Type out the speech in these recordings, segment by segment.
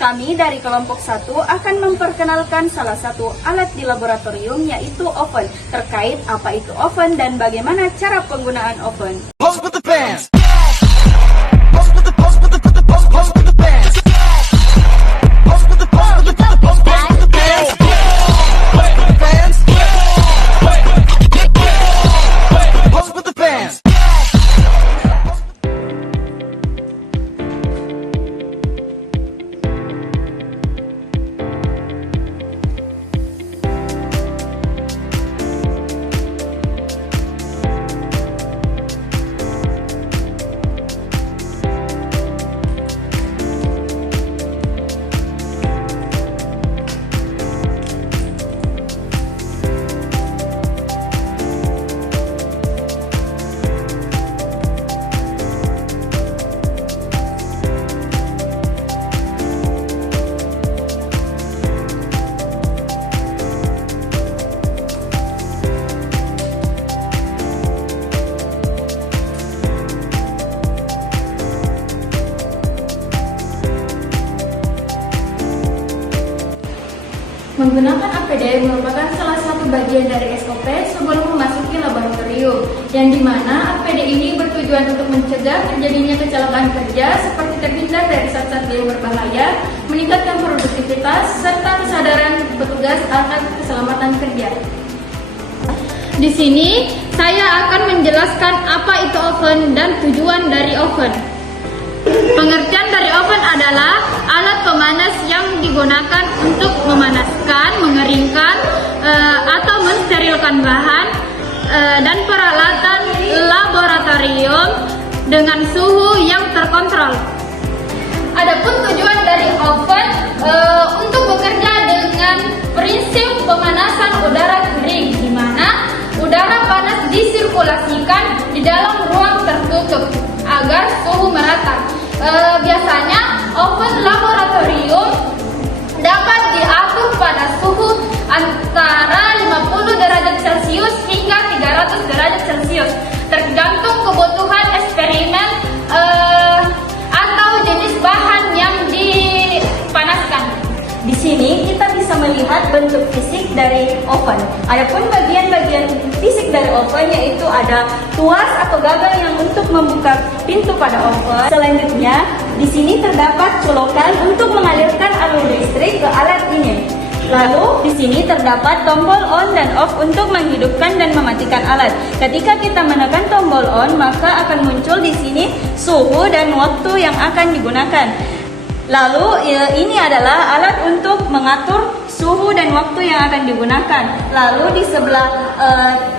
Kami dari kelompok 1 akan memperkenalkan salah satu alat di laboratorium, yaitu oven. Terkait apa itu oven dan bagaimana cara penggunaan oven. Pose with the bands. Menggunakan APD merupakan salah satu bagian dari SOP sebelum memasuki laboratorium, yang dimana APD ini bertujuan untuk mencegah terjadinya kecelakaan kerja seperti terhindar dari zat-zat yang berbahaya, meningkatkan produktivitas, serta kesadaran petugas akan keselamatan kerja. Di sini saya akan menjelaskan apa itu oven dan tujuan dari oven. Pengertian dari oven adalah alat pemanas yang digunakan untuk memanaskan, mengeringkan, atau mensterilkan bahan dan peralatan laboratorium dengan suhu yang terkontrol. Adapun tujuan dari oven untuk bekerja dengan prinsip pemanasan udara kering, di mana udara panas disirkulasikan di dalam ruang tertutup agar suhu merata. Biasanya oven laboratorium dapat diatur pada suhu antara 50 derajat Celcius hingga 300 derajat Celcius, tergantung kebutuhan eksperimen atau jenis bahan yang dipanaskan. Di sini kita bisa melihat bentuk fisik dari oven. Adapun bagian-bagian fisik dari oven yaitu ada tuas atau gagal yang untuk membuka pintu pada oven. Selanjutnya, di sini terdapat colokan untuk mengalirkan alur listrik ke alat ini. Lalu di sini terdapat tombol on dan off untuk menghidupkan dan mematikan alat. Ketika kita menekan tombol on, maka akan muncul di sini suhu dan waktu yang akan digunakan. Lalu ini adalah alat untuk mengatur suhu dan waktu yang akan digunakan. Lalu di sebelah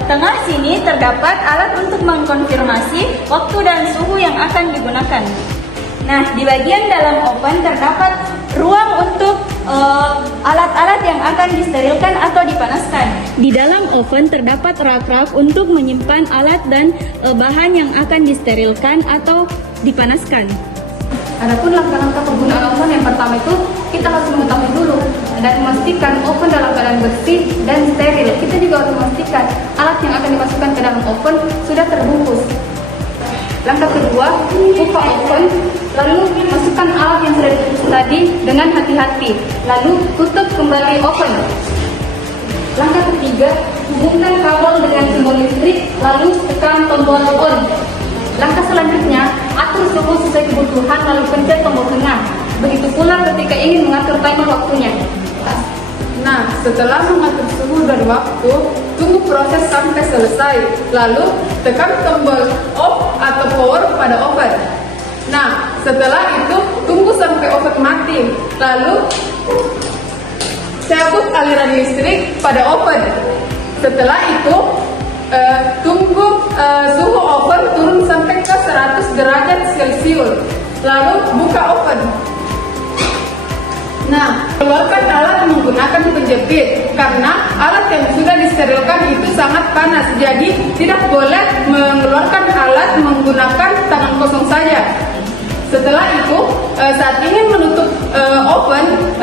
tengah sini terdapat alat untuk mengkonfirmasi waktu dan suhu yang akan digunakan. Nah, di bagian dalam oven terdapat ruang untuk alat-alat yang akan disterilkan atau dipanaskan. Di dalam oven terdapat rak-rak untuk menyimpan alat dan bahan yang akan disterilkan atau dipanaskan. Adapun langkah-langkah penggunaan oven yang pertama itu kita harus mengetahui dulu dan memastikan oven dalam keadaan bersih dan steril. Kita juga harus memastikan alat yang akan dimasukkan ke dalam oven sudah terbungkus. Langkah kedua, buka oven, lalu masukkan alat yang sudah dibungkus tadi dengan hati-hati, lalu tutup kembali oven. Langkah ketiga, hubungkan kabel dengan simbol listrik, lalu tekan tombol on. Langkah selanjutnya, atur suhu sesuai kebutuhan lalu pencet tombol tengah. Begitu pula ketika ingin mengatur timer waktunya. Nah, setelah mengatur suhu dan waktu, tunggu proses sampai selesai. Lalu tekan tombol off atau power pada oven. Nah, setelah itu tunggu sampai oven mati. Lalu cabut aliran listrik pada oven. Setelah itu tunggu suhu oven turun sampai ke 100 derajat Celcius. Lalu buka oven. Nah, keluarkan alat menggunakan penjepit karena alat yang sudah disterilkan itu sangat panas. Jadi tidak boleh mengeluarkan alat menggunakan tangan kosong saja. Setelah itu, saat ingin menutup oven,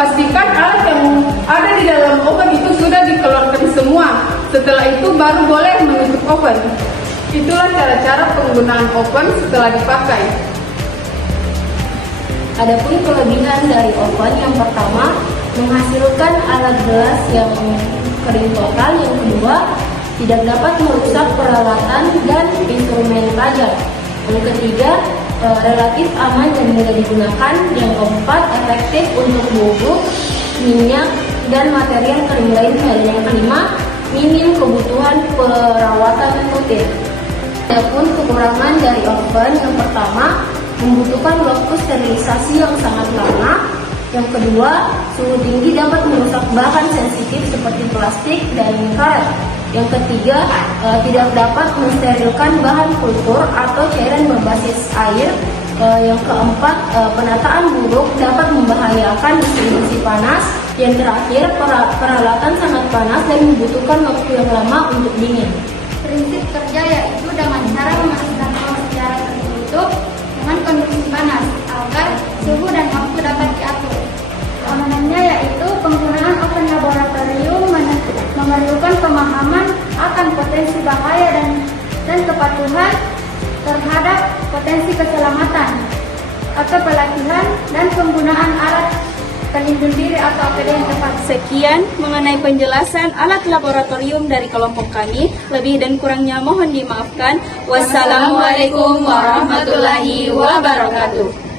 pastikan alat yang ada di dalam oven itu sudah dikeluarkan semua. Setelah itu baru boleh menutup oven. Itulah cara-cara penggunaan oven setelah dipakai. Adapun kelebihan dari oven yang pertama menghasilkan alat gelas yang kering total, yang kedua tidak dapat merusak peralatan dan instrumen tajam, yang ketiga relatif aman dan mudah digunakan, yang keempat efektif untuk bubuk, minyak, dan material kering lainnya, dan yang kelima minim kebutuhan perawatan rutin. Adapun kekurangan dari oven yang pertama membutuhkan waktu sterilisasi yang sangat lama. Yang kedua, suhu tinggi dapat merusak bahan sensitif seperti plastik dan karet. Yang ketiga, tidak dapat mensterilkan bahan kultur atau cairan berbasis air. Yang keempat, penataan buruk dapat membahayakan distribusi panas. Yang terakhir, peralatan sangat panas dan membutuhkan waktu yang lama untuk dingin. Prinsip kerja yaitu dengan cara memasukkan oven secara tertutup dengan kondisi panas agar suhu dan waktu dapat diatur. Keamanannya yaitu penggunaan oven laboratorium memerlukan pemahaman akan potensi bahaya dan kepatuhan terhadap potensi keselamatan atau pelatihan dan penggunaan alat pelindung diri atau APD yang tepat. Sekian mengenai penjelasan alat laboratorium dari kelompok kami. Lebih dan kurangnya mohon dimaafkan. Wassalamualaikum warahmatullahi wabarakatuh.